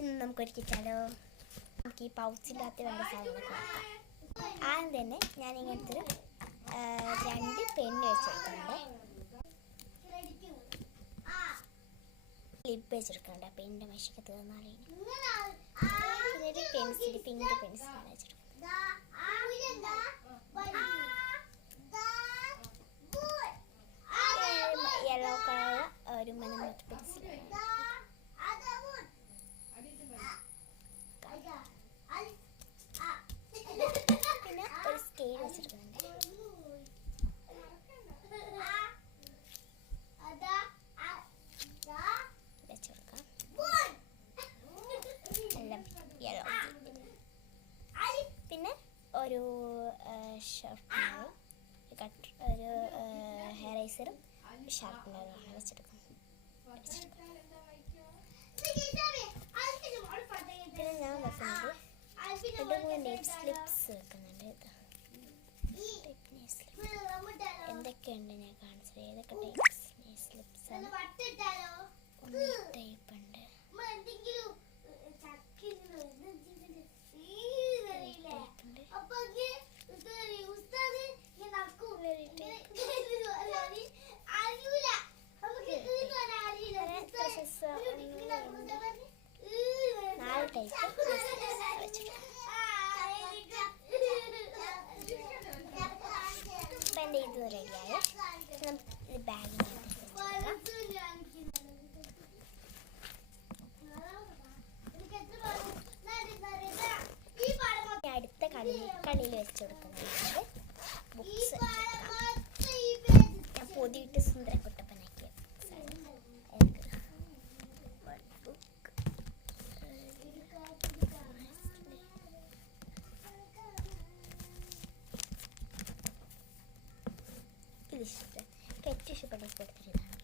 ഇന്ന് നമുക്ക് ഒരുക്കിച്ചാലോ. നമുക്ക് ഈ പൗച്ചിൻ്റെ വേണ്ട സാധനങ്ങളൊക്കെ നോക്കാം. ആദ്യം തന്നെ ഞാൻ ഇങ്ങനത്തെ 2 പെണ്ണ് വെച്ചെടുക്കുന്നുണ്ട്. ക്ലിപ്പ് വെച്ചെടുക്കുന്നുണ്ട്. പെണ്ണിൻ്റെ മഷിക്ക് തീർന്നാലേ ഇതൊരു പെൻസിൽ, പിങ്ക് പെൻസിലാണ് വെച്ചെടുക്കുന്നത്. യെല്ലോ കളർ ഒരു മഞ്ഞ പെൻസിലാണ്. പിന്നെ ഒരു സ്കെയിൽ വെച്ചെടുക്കുന്നുണ്ട്. വെച്ചെടുക്കാം. എല്ലാം യെല്ലോ. പിന്നെ ഒരു ഷാർപ്പ്നറും ഒരു ഹെയറൈസറും ഷാർപ്പ്നറുമാണ് വെച്ചെടുക്കുന്നത്. പിന്നെ ഞാൻ വെക്കുന്നത് 2-3 നെയിൽ സ്ലിപ്സ് വെക്കുന്നുണ്ട്. എന്തൊക്കെയുണ്ട് ഞാൻ കാണിച്ചത്. ഏതൊക്കെ ടൈപ്സ് നെയിൽ സ്ലിപ്സ് ആണ്. ടൈപ്പ് ഉണ്ട്. എൻ്റെ ഇത് റെഡിയായി. നമുക്ക് ബാഗിനകത്ത് അടുത്ത കണ്ണിൽ വെച്ച് കൊടുക്കുന്നുണ്ട്. ബുക്സ് ഞാൻ പൊതിയിട്ട് സുന്ദരക്കുട്ടപ്പനാക്കിയ ഇതിഷ്ടം കെറ്റ് ഇഷ്ടപ്പെട്ട കൊടുത്തിരുന്നതാണ്.